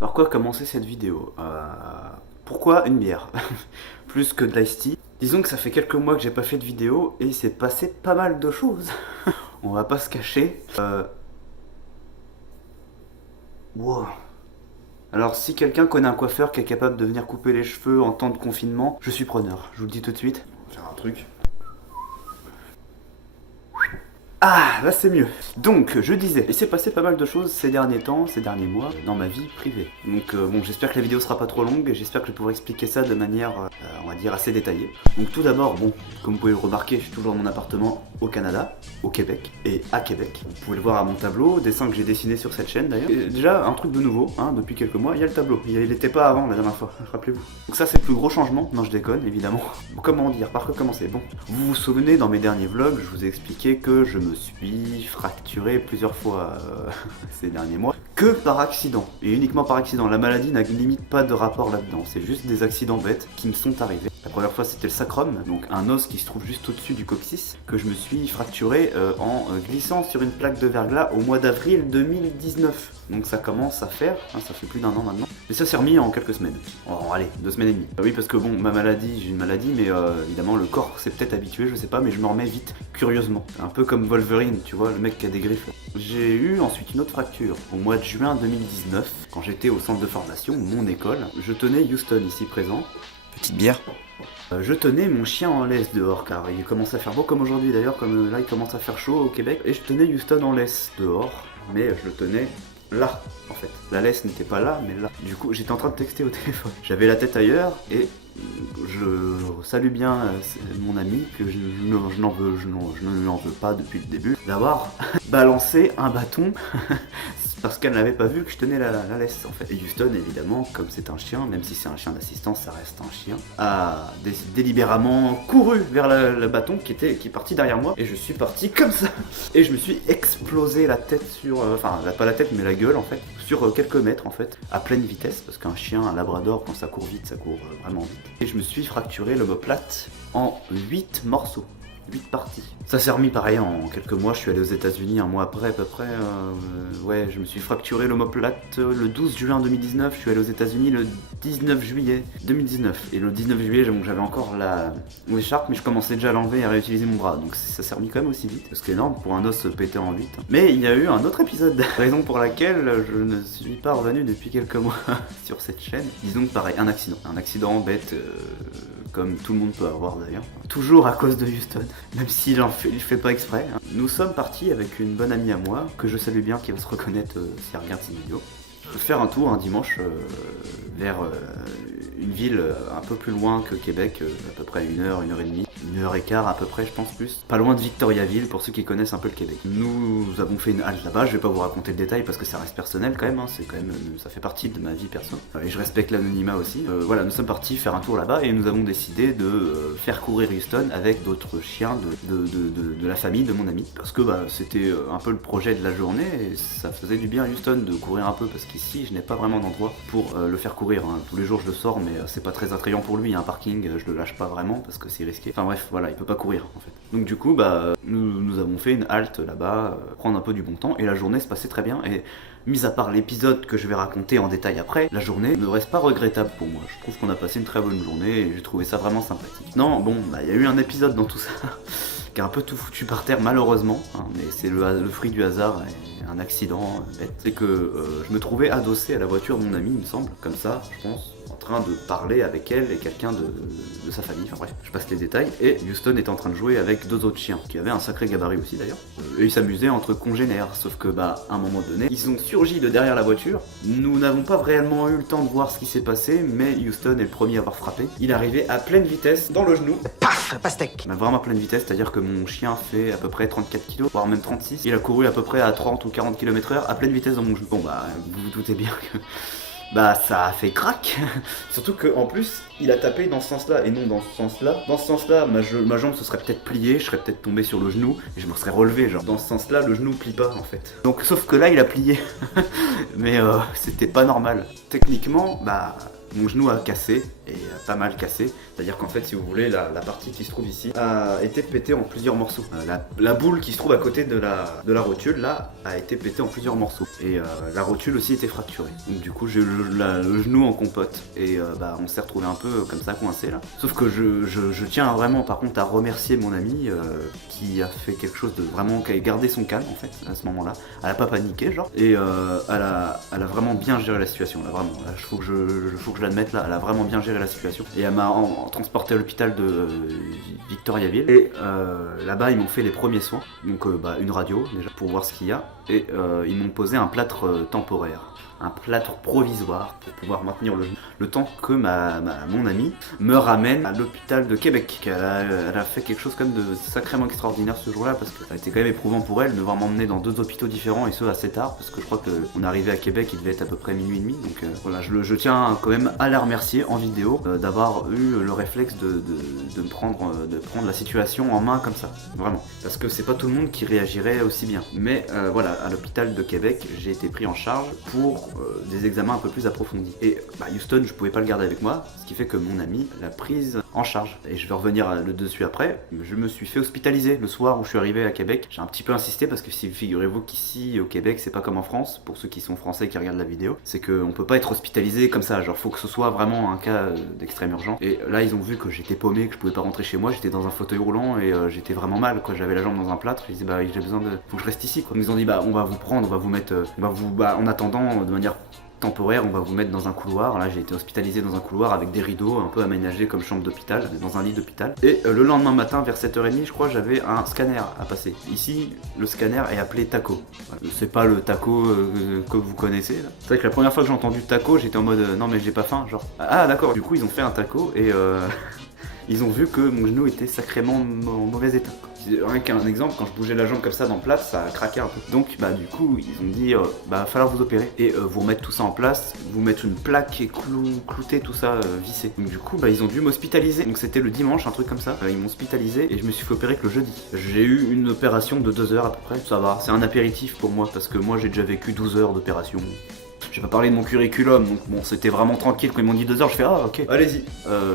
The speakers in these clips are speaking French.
Par quoi commencer cette vidéo Pourquoi une bière plus que de l'ice tea? Disons que ça fait quelques mois que j'ai pas fait de vidéo et il s'est passé pas mal de choses. On va pas se cacher. Wow. Alors si quelqu'un connaît un coiffeur qui est capable de venir couper les cheveux en temps de confinement, je suis preneur, je vous le dis tout de suite. On va faire un truc. Ah, là c'est mieux. Donc, je disais, il s'est passé pas mal de choses ces derniers temps, ces derniers mois, dans ma vie privée. Donc bon, j'espère que la vidéo sera pas trop longue et j'espère que je pourrai expliquer ça de manière, on va dire, assez détaillée. Donc tout d'abord, bon, comme vous pouvez le remarquer, je suis toujours dans mon appartement au Canada, au Québec et à Québec. Vous pouvez le voir à mon tableau, dessin que j'ai dessiné sur cette chaîne d'ailleurs. Et déjà, un truc de nouveau, hein, depuis quelques mois, il y a le tableau. Il n'était pas avant la dernière fois, rappelez-vous. Donc ça c'est le plus gros changement, non je déconne évidemment. Comment dire, par quoi commencer? Bon, vous vous souvenez, dans mes derniers vlogs, je vous ai expliqué que je me suis fracturé plusieurs fois ces derniers mois, que par accident, et uniquement par accident. La maladie n'a limite pas de rapport là-dedans, c'est juste des accidents bêtes qui me sont arrivés. La première fois c'était le sacrum, donc un os qui se trouve juste au-dessus du coccyx, que je me suis fracturé en glissant sur une plaque de verglas au mois d'avril 2019. Donc ça commence à faire, hein, ça fait plus d'un an maintenant. Mais ça s'est remis en quelques semaines. Oh, allez, 2 semaines et demie. Oui, parce que bon, ma maladie, j'ai une maladie, mais évidemment le corps s'est peut-être habitué, je sais pas, mais je me remets vite, curieusement. Un peu comme Wolverine, tu vois, le mec qui a des griffes. J'ai eu ensuite une autre fracture au mois de juin 2019, quand j'étais au centre de formation, mon école. Je tenais Houston ici présent. Petite bière. Je tenais mon chien en laisse dehors car il commence à faire beau comme aujourd'hui d'ailleurs, comme là il commence à faire chaud au Québec. Et je tenais Houston en laisse dehors, mais je le tenais là en fait. La laisse n'était pas là mais là. Du coup j'étais en train de texter au téléphone. J'avais la tête ailleurs et je salue bien mon ami que je ne lui en veux pas depuis le début d'avoir balancé un bâton parce qu'elle n'avait pas vu que je tenais la laisse en fait. Et Houston évidemment, comme c'est un chien, même si c'est un chien d'assistance, ça reste un chien, a délibérément couru vers le bâton qui est parti derrière moi et je suis parti comme ça. Et je me suis explosé la tête sur, enfin pas la tête mais la gueule en fait, sur quelques mètres en fait, à pleine vitesse parce qu'un chien, un labrador quand ça court vite, ça court vraiment vite. Et je me suis fracturé l'omoplate en 8 morceaux. 8 parties. Ça s'est remis pareil en quelques mois, je suis allé aux États-Unis un mois après à peu près. Ouais, je me suis fracturé l'omoplate le 12 juin 2019, je suis allé aux États-Unis le 19 juillet 2019. Et le 19 juillet, j'avais encore l'écharpe, mais je commençais déjà à l'enlever et à réutiliser mon bras. Donc ça s'est remis quand même aussi vite, ce qui est énorme pour un os pété en 8. Mais il y a eu un autre épisode, raison pour laquelle je ne suis pas revenu depuis quelques mois sur cette chaîne. Disons que pareil, un accident bête. Comme tout le monde peut avoir d'ailleurs. Toujours à cause de Houston, même s'il il fait pas exprès. Hein. Nous sommes partis avec une bonne amie à moi, que je salue bien, qui va se reconnaître si elle regarde cette vidéo, faire un tour un dimanche vers une ville un peu plus loin que Québec, à peu près 1 heure, 1h30, 1h15 à peu près je pense plus. Pas loin de Victoriaville pour ceux qui connaissent un peu le Québec. Nous avons fait une halte là-bas, je vais pas vous raconter le détail parce que ça reste personnel quand même, hein. C'est quand même, ça fait partie de ma vie perso. Et je respecte l'anonymat aussi. Voilà, nous sommes partis faire un tour là-bas et nous avons décidé de faire courir Houston avec d'autres chiens de la famille de mon ami. Parce que bah, c'était un peu le projet de la journée et ça faisait du bien à Houston de courir un peu parce qu'ici je n'ai pas vraiment d'endroit pour le faire courir. Hein. Tous les jours je le sors mais c'est pas très attrayant pour lui, il y a un parking, je le lâche pas vraiment parce que c'est risqué. Enfin bref, voilà, il peut pas courir en fait. Donc du coup, bah, nous avons fait une halte là-bas, prendre un peu du bon temps et la journée se passait très bien. Et mis à part l'épisode que je vais raconter en détail après, la journée ne reste pas regrettable pour moi. Je trouve qu'on a passé une très bonne journée et j'ai trouvé ça vraiment sympathique. Non, bon, bah il y a eu un épisode dans tout ça qui a un peu tout foutu par terre malheureusement, hein, mais c'est le fruit du hasard et un accident bête. C'est que je me trouvais adossé à la voiture de mon ami, il me semble, comme ça, je pense, en train de parler avec elle et quelqu'un de sa famille, enfin bref, je passe les détails, et Houston était en train de jouer avec 2 autres chiens, qui avaient un sacré gabarit aussi d'ailleurs, et ils s'amusaient entre congénères, sauf que bah, à un moment donné, ils sont surgis de derrière la voiture, nous n'avons pas réellement eu le temps de voir ce qui s'est passé, mais Houston est le premier à avoir frappé, il arrivait à pleine vitesse, dans le genou, Paf, pastèque. bah, vraiment à pleine vitesse, c'est-à-dire que mon chien fait à peu près 34 kg, voire même 36, il a couru à peu près à 30 ou 40 km/h à pleine vitesse dans mon genou. Bon bah, vous vous doutez bien que... bah ça a fait crack. Surtout qu'en plus il a tapé dans ce sens là et non dans ce sens là. Dans ce sens là ma jambe se serait peut-être pliée, je serais peut-être tombé sur le genou et je me serais relevé genre. Dans ce sens là le genou plie pas en fait. Donc sauf que là il a plié. Mais c'était pas normal. Techniquement bah Mon genou a cassé, et pas mal cassé. C'est-à-dire qu'en fait, si vous voulez, la partie qui se trouve ici a été pétée en plusieurs morceaux. La boule qui se trouve à côté de la rotule, là, a été pétée en plusieurs morceaux. Et la rotule aussi était fracturée. Donc du coup, j'ai eu le genou en compote. Et on s'est retrouvé un peu comme ça, coincé là. Sauf que je tiens vraiment, par contre, à remercier mon amie qui a fait quelque chose de vraiment... qui a gardé son calme, en fait, à ce moment-là. Elle a pas paniqué, genre. Et elle a vraiment bien géré la situation, là, vraiment. Là, faut que je l'admette, là, elle a vraiment bien géré la situation. Et elle m'a transporté à l'hôpital de Victoriaville. Et là-bas, ils m'ont fait les premiers soins. Donc une radio, déjà, pour voir ce qu'il y a. Et ils m'ont posé un plâtre temporaire. Un plâtre provisoire pour pouvoir maintenir le temps que mon amie me ramène à l'hôpital de Québec. Elle a fait quelque chose comme de sacrément extraordinaire ce jour-là, parce que ça a été quand même éprouvant pour elle de devoir m'emmener dans 2 hôpitaux différents, et ce assez tard, parce que je crois qu'on est arrivé à Québec, il devait être à peu près minuit et demi. Donc voilà, je tiens quand même à la remercier en vidéo d'avoir eu le réflexe de prendre la situation en main comme ça, vraiment. Parce que c'est pas tout le monde qui réagirait aussi bien. Mais voilà, à l'hôpital de Québec, j'ai été pris en charge pour des examens un peu plus approfondis. Et Houston, je pouvais pas le garder avec moi, ce qui fait que mon ami l'a prise en charge. Et je vais revenir le dessus après. Je me suis fait hospitaliser le soir où je suis arrivé à Québec. J'ai un petit peu insisté parce que figurez-vous qu'ici au Québec, c'est pas comme en France, pour ceux qui sont français et qui regardent la vidéo, c'est qu'on peut pas être hospitalisé comme ça, genre faut que ce soit vraiment un cas d'extrême urgence. Et là ils ont vu que j'étais paumé, que je pouvais pas rentrer chez moi, j'étais dans un fauteuil roulant et j'étais vraiment mal quoi, j'avais la jambe dans un plâtre, je disais j'ai besoin faut que je reste ici quoi. Ils nous ont dit on va vous prendre, on va vous mettre, en attendant de manière temporaire, on va vous mettre dans un couloir. Là j'ai été hospitalisé dans un couloir avec des rideaux un peu aménagés comme chambre d'hôpital, dans un lit d'hôpital. Et le lendemain matin vers 7h30 je crois, j'avais un scanner à passer. Ici le scanner est appelé TACO. C'est pas le TACO que vous connaissez là. C'est vrai que la première fois que j'ai entendu TACO j'étais en mode non mais j'ai pas faim, genre ah d'accord. Du coup ils ont fait un TACO et ils ont vu que mon genou était sacrément en mauvais état. Rien qu'un exemple, quand je bougeais la jambe comme ça dans le plâtre, ça craquait un peu. Donc du coup ils ont dit va falloir vous opérer et vous remettre tout ça en place, vous mettre une plaque et clouter tout ça vissé. Donc du coup ils ont dû m'hospitaliser. Donc c'était le dimanche, un truc comme ça. Ils m'ont hospitalisé et je me suis fait opérer que le jeudi. J'ai eu une opération de 2 heures à peu près. Ça va, c'est un apéritif pour moi parce que moi j'ai déjà vécu 12 heures d'opération. J'ai pas parlé de mon curriculum, donc bon, c'était vraiment tranquille. Quand ils m'ont dit 2 heures, je fais ah ok, allez-y.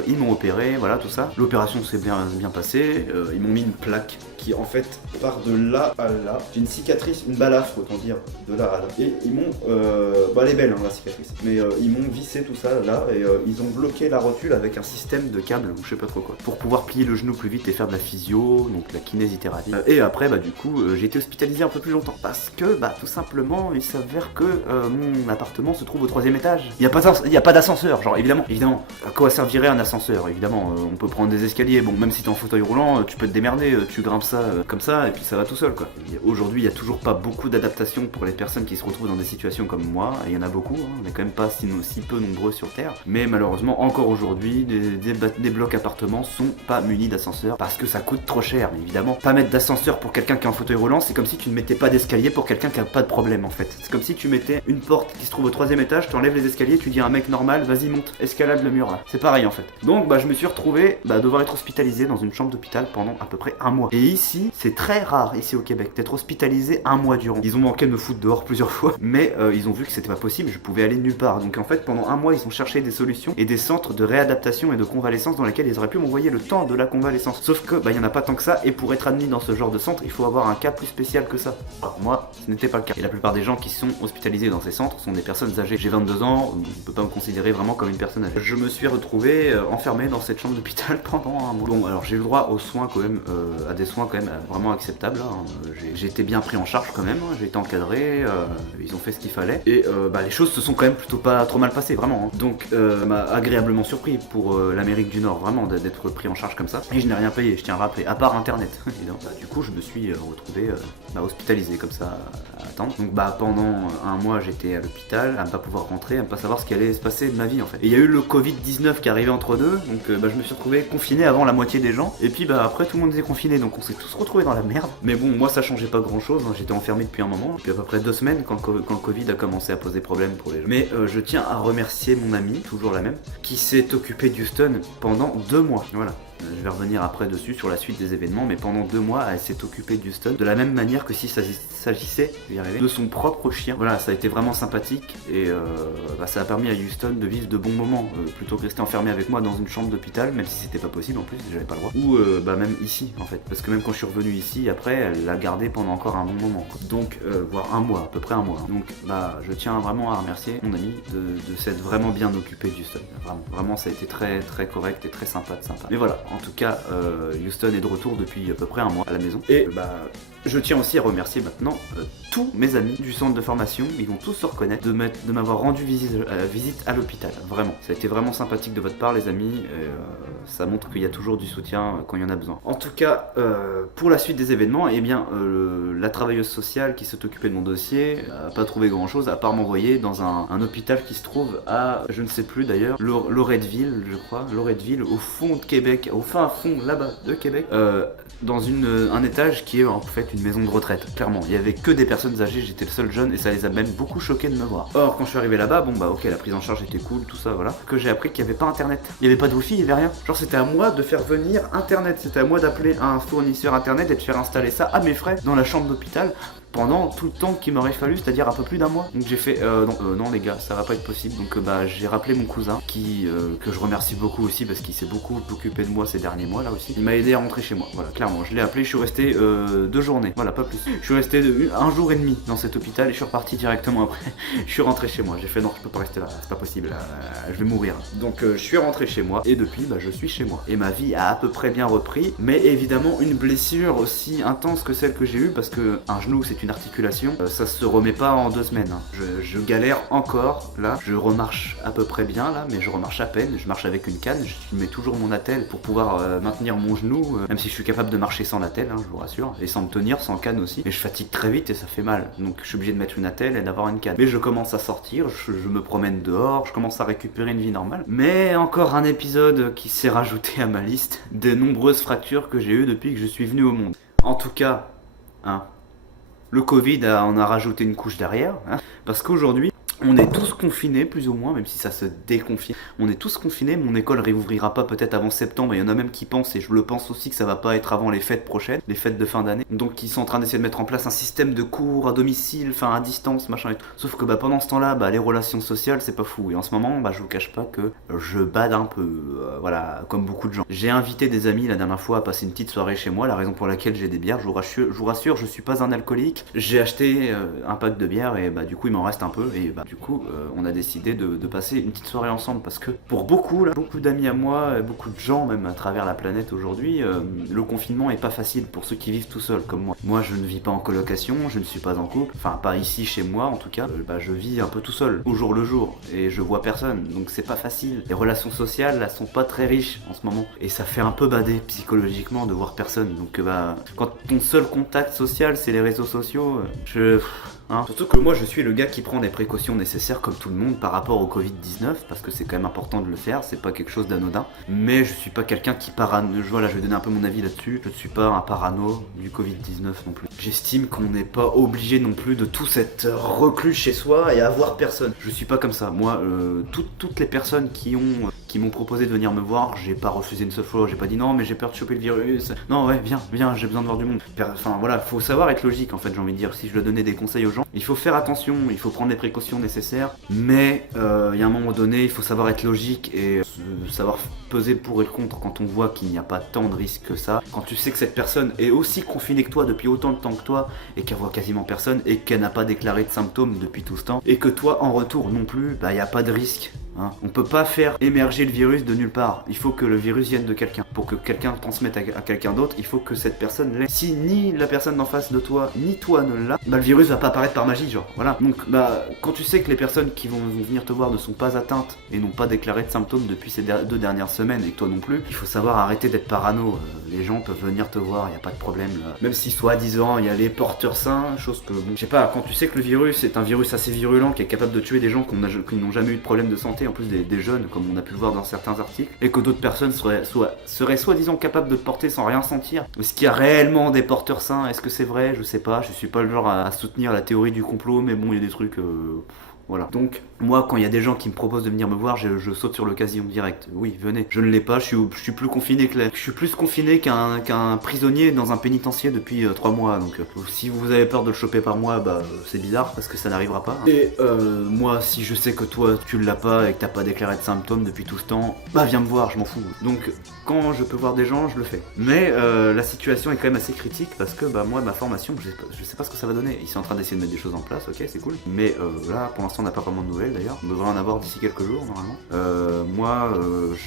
Ils m'ont opéré, voilà tout ça. L'opération s'est bien passée. Ils m'ont mis une plaque qui en fait part de là à là. J'ai une cicatrice, une balafre autant dire, de là à là. Et ils m'ont, elle est belle hein, la cicatrice, mais ils m'ont vissé tout ça là et ils ont bloqué la rotule avec un système de câble ou je sais pas trop quoi, pour pouvoir plier le genou plus vite et faire de la physio, donc la kinésithérapie. Et après du coup j'ai été hospitalisé un peu plus longtemps parce que tout simplement il s'avère que mon appartement se trouve au 3e étage. Il y a pas d'ascenseur, genre évidemment. À quoi servirait un ascenseur? Évidemment, on peut prendre des escaliers. Bon, même si t'es en fauteuil roulant, tu peux te démerder, tu grimpes ça comme ça et puis ça va tout seul quoi. Aujourd'hui, il y a toujours pas beaucoup d'adaptation pour les personnes qui se retrouvent dans des situations comme moi. Et il y en a beaucoup, hein. On est quand même pas si peu nombreux sur Terre. Mais malheureusement, encore aujourd'hui, des blocs appartements sont pas munis d'ascenseur parce que ça coûte trop cher. Mais évidemment, pas mettre d'ascenseur pour quelqu'un qui est en fauteuil roulant, c'est comme si tu ne mettais pas d'escalier pour quelqu'un qui a pas de problème en fait. C'est comme si tu mettais une porte qui se trouve au 3e étage, tu enlèves les escaliers, tu dis à un mec normal, vas-y monte, escalade le mur là. C'est pareil en fait. Donc je me suis retrouvé devoir être hospitalisé dans une chambre d'hôpital pendant à peu près 1 mois. Et ici, c'est très rare ici au Québec d'être hospitalisé 1 mois durant. Ils ont manqué de me foutre dehors plusieurs fois, mais ils ont vu que c'était pas possible, je pouvais aller nulle part. Donc en fait pendant 1 mois ils ont cherché des solutions et des centres de réadaptation et de convalescence dans lesquels ils auraient pu m'envoyer le temps de la convalescence. Sauf que il y en a pas tant que ça et pour être admis dans ce genre de centre, il faut avoir un cas plus spécial que ça. Alors moi, ce n'était pas le cas. Et la plupart des gens qui sont hospitalisés dans ces centres sont des personnes âgées. J'ai 22 ans, on peut pas me considérer vraiment comme une personne âgée. Je me suis retrouvé enfermé dans cette chambre d'hôpital pendant 1 mois. Bon, alors j'ai eu le droit aux soins quand même, à des soins quand même vraiment acceptables. Hein. J'ai été bien pris en charge quand même, hein. J'ai été encadré, ils ont fait ce qu'il fallait. Et les choses se sont quand même plutôt pas trop mal passées, vraiment. Hein. Donc, m'a agréablement surpris pour l'Amérique du Nord, vraiment, d'être pris en charge comme ça. Et je n'ai rien payé, je tiens à rappeler, à part internet. Évidemment. Du coup, je me suis retrouvé hospitalisé comme ça, à attendre. Donc, pendant 1 mois, j'étais à l'hôpital, à ne pas pouvoir rentrer, à ne pas savoir ce qui allait se passer de ma vie en fait. Et il y a eu le Covid-19 qui est arrivé entre deux, donc je me suis retrouvé confiné avant la moitié des gens. Et puis après tout le monde était confiné, donc on s'est tous retrouvés dans la merde. Mais bon, moi ça changeait pas grand chose, hein. J'étais enfermé depuis un moment, depuis à peu près 2 semaines quand le Covid a commencé à poser problème pour les gens. Mais je tiens à remercier mon amie, toujours la même, qui s'est occupée d'Houston pendant 2 mois. Voilà. Je vais revenir après dessus sur la suite des événements, mais pendant 2 mois, elle s'est occupée de Houston de la même manière que si ça s'agissait de son propre chien. Voilà, ça a été vraiment sympathique et ça a permis à Houston de vivre de bons moments plutôt que rester enfermé avec moi dans une chambre d'hôpital, même si c'était pas possible en plus, j'avais pas le droit. Ou même ici en fait, parce que même quand je suis revenu ici, après, elle l'a gardé pendant encore un bon moment. Donc, voire un mois, à peu près un mois. Donc, je tiens vraiment à remercier mon ami de s'être vraiment bien occupé de Houston. Vraiment, ça a été très très correct et très sympa. Mais voilà, en tout cas, Houston est de retour depuis à peu près un mois à la maison. Et je tiens aussi à remercier maintenant tous mes amis du centre de formation. Ils vont tous se reconnaître de m'avoir rendu visite à l'hôpital. Vraiment, ça a été vraiment sympathique de votre part, les amis. Ça montre qu'il y a toujours du soutien quand il y en a besoin. En tout cas, pour la suite des événements, eh bien, la travailleuse sociale qui s'est occupée de mon dossier n'a pas trouvé grand chose à part m'envoyer dans un hôpital qui se trouve à, je ne sais plus d'ailleurs, Loretteville, je crois, Loretteville, au fond de Québec, au fin fond là-bas de Québec, dans un étage qui est en fait une maison de retraite. Clairement, il y avait que des personnes âgées, j'étais le seul jeune et ça les a même beaucoup choqués de me voir. Or, quand je suis arrivé là-bas, ok, la prise en charge était cool, tout ça, voilà, que j'ai appris qu'il n'y avait pas internet. Il n'y avait pas de wifi, il n'y avait rien. Genre, c'était à moi de faire venir internet, c'était à moi d'appeler un fournisseur internet et de faire installer ça à mes frais dans la chambre d'hôpital pendant tout le temps qu'il m'aurait fallu, c'est-à-dire un peu plus d'un mois. Donc j'ai fait non les gars, ça va pas être possible. Donc j'ai rappelé mon cousin que je remercie beaucoup aussi parce qu'il s'est beaucoup occupé de moi ces derniers mois là aussi. Il m'a aidé à rentrer chez moi. Voilà, clairement, je l'ai appelé, je suis resté 2 journées, voilà, pas plus. Je suis resté 1 jour et demi dans cet hôpital et je suis reparti directement après. Je suis rentré chez moi. J'ai fait non, je peux pas rester là, c'est pas possible, je vais mourir. Donc je suis rentré chez moi et depuis je suis chez moi. Et ma vie a à peu près bien repris, mais évidemment une blessure aussi intense que celle que j'ai eue parce que un genou c'est une articulation, ça se remet pas en 2 semaines. Je galère encore là, je remarche à peu près bien là, mais je remarche à peine, je marche avec une canne, je mets toujours mon attelle pour pouvoir maintenir mon genou, même si je suis capable de marcher sans l'attelle, je vous rassure, et sans me tenir, sans canne aussi, mais je fatigue très vite et ça fait mal, donc je suis obligé de mettre une attelle et d'avoir une canne. Mais je commence à sortir, je me promène dehors, je commence à récupérer une vie normale, mais encore un épisode qui s'est rajouté à ma liste des nombreuses fractures que j'ai eues depuis que je suis venu au monde. En tout cas, le Covid en a rajouté une couche derrière, parce qu'aujourd'hui, on est tous confinés plus ou moins, même si ça se déconfine. On est tous confinés, mon école réouvrira pas peut-être avant septembre, il y en a même qui pensent, et je le pense aussi, que ça va pas être avant les fêtes prochaines, les fêtes de fin d'année. Donc ils sont en train d'essayer de mettre en place un système de cours à domicile, à distance, machin et tout. Sauf que pendant ce temps-là, les relations sociales, c'est pas fou. Et en ce moment, je vous cache pas que je bade un peu, voilà, comme beaucoup de gens. J'ai invité des amis la dernière fois à passer une petite soirée chez moi, la raison pour laquelle j'ai des bières, je vous rassure, je suis pas un alcoolique. J'ai acheté un pack de bières et du coup il m'en reste un peu et du coup on a décidé de passer une petite soirée ensemble parce que pour beaucoup d'amis à moi, beaucoup de gens même à travers la planète aujourd'hui, le confinement est pas facile pour ceux qui vivent tout seuls comme moi. Moi je ne vis pas en colocation, je ne suis pas en couple, enfin pas ici chez moi en tout cas, je vis un peu tout seul au jour le jour et je vois personne, donc c'est pas facile. Les relations sociales elles sont pas très riches en ce moment et ça fait un peu bader psychologiquement de voir personne. Donc quand ton seul contact social c'est les réseaux sociaux, surtout que moi je suis le gars qui prend des précautions nécessaires comme tout le monde par rapport au Covid-19 parce que c'est quand même important de le faire, c'est pas quelque chose d'anodin, mais je suis pas quelqu'un qui voilà, je vais donner un peu mon avis là-dessus, je ne suis pas un parano du Covid-19 non plus. J'estime qu'on n'est pas obligé non plus de tous être reclus chez soi et avoir personne. Je suis pas comme ça, moi toutes les personnes qui m'ont proposé de venir me voir, j'ai pas refusé une seule fois, j'ai pas dit non mais j'ai peur de choper le virus, non ouais viens, j'ai besoin de voir du monde. Enfin voilà, faut savoir être logique en fait, j'ai envie de dire, si je dois donner des conseils aux gens, il faut faire attention, il faut prendre les précautions nécessaires, mais il y a un moment donné, il faut savoir être logique et savoir peser le pour et le contre quand on voit qu'il n'y a pas tant de risques que ça, quand tu sais que cette personne est aussi confinée que toi depuis autant de temps que toi et qu'elle voit quasiment personne et qu'elle n'a pas déclaré de symptômes depuis tout ce temps et que toi en retour non plus, il n'y a pas de risque. On peut pas faire émerger le virus de nulle part. Il faut que le virus vienne de quelqu'un. Pour que quelqu'un le transmette à quelqu'un d'autre, il faut que cette personne l'ait. Si ni la personne en face de toi, ni toi ne l'a, le virus va pas apparaître par magie, genre. Voilà. Donc, quand tu sais que les personnes qui vont venir te voir ne sont pas atteintes et n'ont pas déclaré de symptômes depuis ces 2 dernières semaines et que toi non plus, il faut savoir arrêter d'être parano. Les gens peuvent venir te voir, y a pas de problème. Là. Même si soi-disant, il y a les porteurs sains, chose que, je sais pas, quand tu sais que le virus est un virus assez virulent qui est capable de tuer des gens qui n'ont jamais eu de problème de santé, en plus des jeunes, comme on a pu le voir dans certains articles, et que d'autres personnes seraient soi-disant capables de le porter sans rien sentir. Est-ce qu'il y a réellement des porteurs sains? Est-ce que c'est vrai? Je sais pas, je suis pas le genre à soutenir la théorie du complot, mais bon, il y a des trucs... Voilà. Donc, moi, quand il y a des gens qui me proposent de venir me voir, je saute sur l'occasion direct. Oui, venez. Je ne l'ai pas, je suis plus confiné que je suis plus confiné qu'un prisonnier dans un pénitencier depuis 3 mois. Donc, si vous avez peur de le choper par moi, bah, c'est bizarre parce que ça n'arrivera pas. Et moi, si je sais que toi, tu l'as pas et que t'as pas déclaré de symptômes depuis tout ce temps, bah, viens me voir, je m'en fous. Donc, quand je peux voir des gens, je le fais. Mais la situation est quand même assez critique parce que, bah, moi, ma formation, je sais pas ce que ça va donner. Ils sont en train d'essayer de mettre des choses en place, ok, c'est cool. Mais là, pour l'instant, on n'a pas vraiment de nouvelles d'ailleurs. On devrait en avoir d'ici quelques jours normalement. Moi,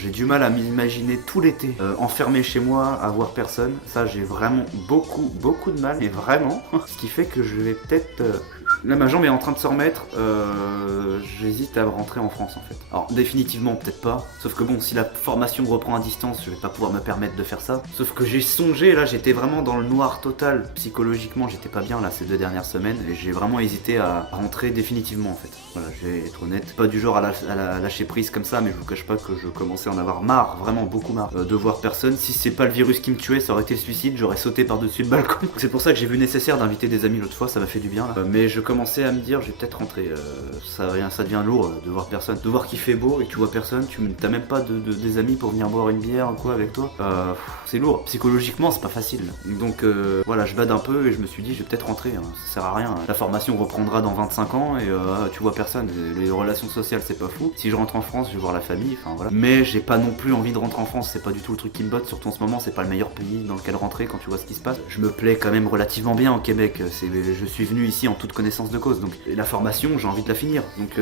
j'ai du mal à m'imaginer tout l'été enfermé chez moi, à voir personne. Ça, j'ai vraiment beaucoup de mal, mais vraiment. Ce qui fait que je vais peut-être. Là, ma jambe est en train de se remettre. J'hésite à rentrer en France en fait. Alors, définitivement, peut-être pas. Sauf que bon, si la formation reprend à distance, je vais pas pouvoir me permettre de faire ça. Sauf que j'ai songé, là, j'étais vraiment dans le noir total. Psychologiquement, j'étais pas bien là ces 2 dernières semaines. Et j'ai vraiment hésité à rentrer définitivement en fait. Voilà, je vais être honnête. Pas du genre à lâcher prise comme ça, mais je vous cache pas que je commençais à en avoir marre, vraiment beaucoup marre, de voir personne. Si c'est pas le virus qui me tuait, ça aurait été le suicide, j'aurais sauté par-dessus le balcon. C'est pour ça que j'ai vu nécessaire d'inviter des amis l'autre fois, ça m'a fait du bien là. Mais je commençais à me dire, je vais peut-être rentrer. Ça devient lourd de voir personne. De voir qu'il fait beau et que tu vois personne, t'as même pas des amis pour venir boire une bière ou quoi avec toi. C'est lourd. Psychologiquement, c'est pas facile. Donc voilà, je bade un peu et je me suis dit, je vais peut-être rentrer. Hein. Ça sert à rien. La formation reprendra dans 25 ans et tu vois personne. Les relations sociales, c'est pas fou. Si je rentre en France, je vais voir la famille. Enfin voilà. Mais j'ai pas non plus envie de rentrer en France. C'est pas du tout le truc qui me botte. Surtout en ce moment, c'est pas le meilleur pays dans lequel rentrer quand tu vois ce qui se passe. Je me plais quand même relativement bien au Québec. Je suis venu ici en toute connaissance de cause. Donc la formation, j'ai envie de la finir. Donc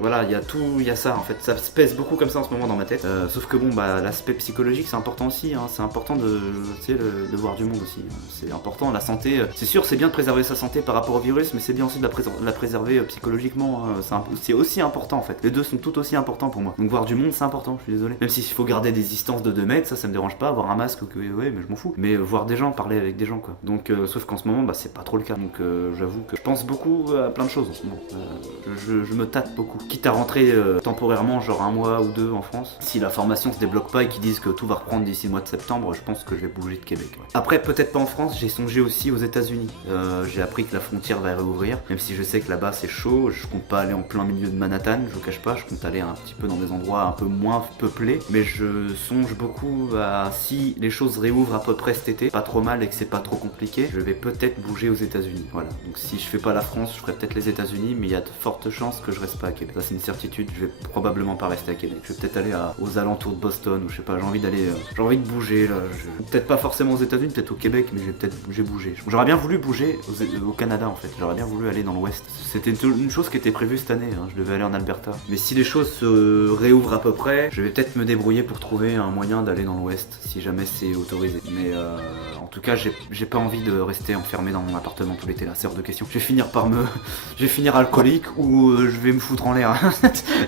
voilà, il y a ça en fait. Ça se pèse beaucoup comme ça en ce moment dans ma tête. Sauf que bon, bah l'aspect psychologique, c'est important aussi. Hein. C'est important de voir du monde aussi. C'est important. La santé, c'est sûr, c'est bien de préserver sa santé par rapport au virus, mais c'est bien aussi de la préserver psychologiquement. C'est aussi important en fait. Les deux sont tout aussi importants pour moi. Donc voir du monde, c'est important. Je suis désolé. Même s'il faut garder des distances de 2 mètres, ça me dérange pas. Avoir un masque, ouais, mais je m'en fous. Mais voir des gens, parler avec des gens quoi. Donc sauf qu'en ce moment, bah c'est pas trop le cas. Donc j'avoue que je pense beaucoup à plein de choses en ce moment. Je me tâte beaucoup. Quitte à rentrer temporairement, genre 1 mois ou 2 en France. Si la formation se débloque pas et qu'ils disent que tout va reprendre d'ici le mois de septembre, je pense que je vais bouger de Québec. Ouais. Après, peut-être pas en France, j'ai songé aussi aux États-Unis. J'ai appris que la frontière va réouvrir, même si je sais que là-bas c'est chaud. Je compte pas aller en plein milieu de Manhattan, je vous cache pas. Je compte aller un petit peu dans des endroits un peu moins peuplés. Mais je songe beaucoup à si les choses réouvrent à peu près cet été, pas trop mal et que c'est pas trop compliqué, je vais peut-être bouger aux États-Unis. Voilà. Donc si je fais pas la France, je ferai peut-être les États-Unis, mais il y a de fortes chances que je reste pas à Québec. Ça c'est une certitude, je vais probablement pas rester à Québec. Je vais peut-être aller aux alentours de Boston ou je sais pas, j'ai envie de bouger là. Peut-être pas forcément aux États-Unis, peut-être au Québec, mais j'ai bougé. J'aurais bien voulu bouger au Canada en fait. J'aurais bien voulu aller dans l'Ouest. C'était une chose qui était prévue cette année. Hein. Je devais aller en Alberta. Mais si les choses se réouvrent à peu près, je vais peut-être me débrouiller pour trouver un moyen d'aller dans l'Ouest si jamais c'est autorisé. Mais en tout cas, j'ai pas envie de rester enfermé dans mon appartement tout l'été là. C'est hors de question. Je vais finir alcoolique ou je vais me foutre en l'air.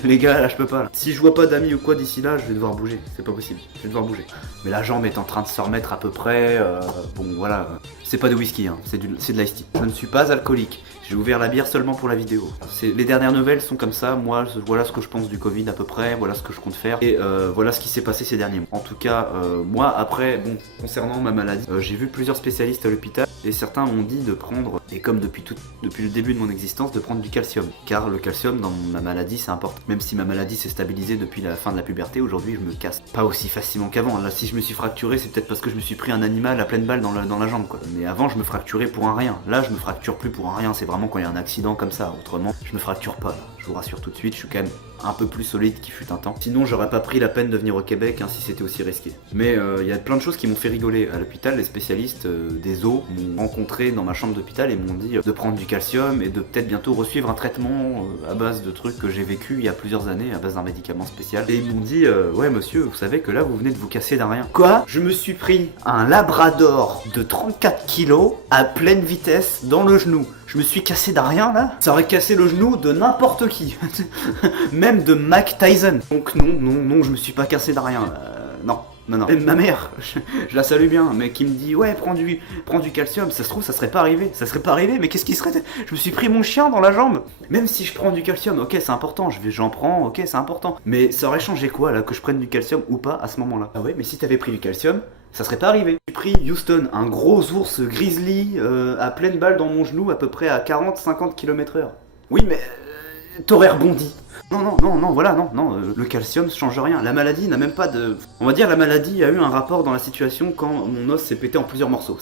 Les gars, là, je peux pas. Là. Si je vois pas d'amis ou quoi d'ici là, je vais devoir bouger. C'est pas possible. Je vais devoir bouger. Mais la jambe est en train de se remettre à peu près. Bon, voilà. C'est pas de whisky, hein. C'est de l'ice tea. Je ne suis pas alcoolique. J'ai ouvert la bière seulement pour la vidéo. Les dernières nouvelles sont comme ça. Moi, voilà ce que je pense du Covid à peu près. Voilà ce que je compte faire. Et voilà ce qui s'est passé ces derniers mois. En tout cas, moi, après, bon, concernant ma maladie, j'ai vu plusieurs spécialistes à l'hôpital. Et certains m'ont dit de prendre, et comme depuis le début de mon existence, de prendre du calcium. Car le calcium dans ma maladie, c'est important. Même si ma maladie s'est stabilisée depuis la fin de la puberté, aujourd'hui, je me casse pas aussi facilement qu'avant. Là, si je me suis fracturé, c'est peut-être parce que je me suis pris un animal à pleine balle dans la jambe, quoi. Mais avant, je me fracturais pour un rien. Là, je me fracture plus pour un rien. C'est vraiment quand il y a un accident comme ça. Autrement, je me fracture pas. Là. Je vous rassure tout de suite, je suis quand même un peu plus solide qu'il fut un temps. Sinon, j'aurais pas pris la peine de venir au Québec si c'était aussi risqué. Mais il y a plein de choses qui m'ont fait rigoler. À l'hôpital, les spécialistes des os m'ont rencontré dans ma chambre d'hôpital et m'ont dit de prendre du calcium et de peut-être bientôt resuivre un traitement à base de trucs que j'ai vécu il y a plusieurs années, à base d'un médicament spécial. Et ils m'ont dit ouais monsieur, vous savez que là vous venez de vous casser d'un rien. Quoi? Je me suis pris un labrador de 34 kilos à pleine vitesse dans le genou. Je me suis cassé d'un rien là. Ça aurait cassé le genou de n'importe qui. Même de Mike Tyson. Donc non, je me suis pas cassé d'un rien. Non. Même ma mère, je la salue bien, mais qui me dit ouais prends du calcium, ça se trouve ça serait pas arrivé. Mais qu'est-ce qui serait? Je me suis pris mon chien dans la jambe. Même si je prends du calcium, ok c'est important, j'en prends, ok c'est important. Mais ça aurait changé quoi là que je prenne du calcium ou pas à ce moment-là? Ah ouais mais si t'avais pris du calcium, ça serait pas arrivé. J'ai pris Houston, un gros ours grizzly à pleine balle dans mon genou à peu près à 40-50 km/h. Oui mais T'aurais rebondi. Non, voilà, non, le calcium change rien. La maladie n'a même pas de... On va dire la maladie a eu un rapport dans la situation quand mon os s'est pété en plusieurs morceaux.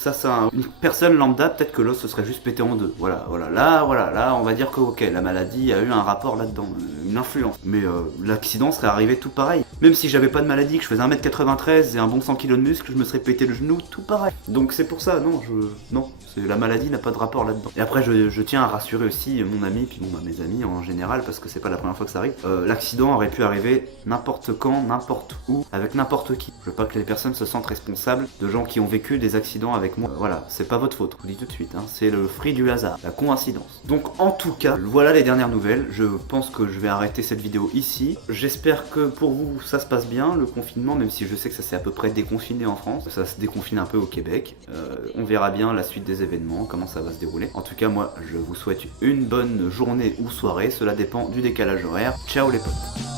Une personne lambda, peut-être que l'os se serait juste pété en deux. Voilà, là, on va dire que ok, la maladie a eu un rapport là-dedans, une influence. Mais l'accident serait arrivé tout pareil. Même si j'avais pas de maladie, que je faisais 1m93 et un bon 100 kg de muscle, je me serais pété le genou, tout pareil. Donc c'est pour ça, non, la maladie n'a pas de rapport là-dedans. Et après, je tiens à rassurer aussi mon ami, puis mes amis en général, parce que c'est pas la première fois que ça arrive. L'accident aurait pu arriver n'importe quand, n'importe où, avec n'importe qui. Je veux pas que les personnes se sentent responsables de gens qui ont vécu des accidents avec moi. Voilà, c'est pas votre faute, je vous dis tout de suite, hein. C'est le fruit du hasard, la coïncidence. Donc en tout cas, voilà les dernières nouvelles. Je pense que je vais arrêter cette vidéo ici. J'espère que pour vous, ça se passe bien, le confinement, même si je sais que ça s'est à peu près déconfiné en France. Ça se déconfine un peu au Québec. On verra bien la suite des événements, comment ça va se dérouler. En tout cas, moi, je vous souhaite une bonne journée ou soirée. Cela dépend du décalage horaire. Ciao les potes.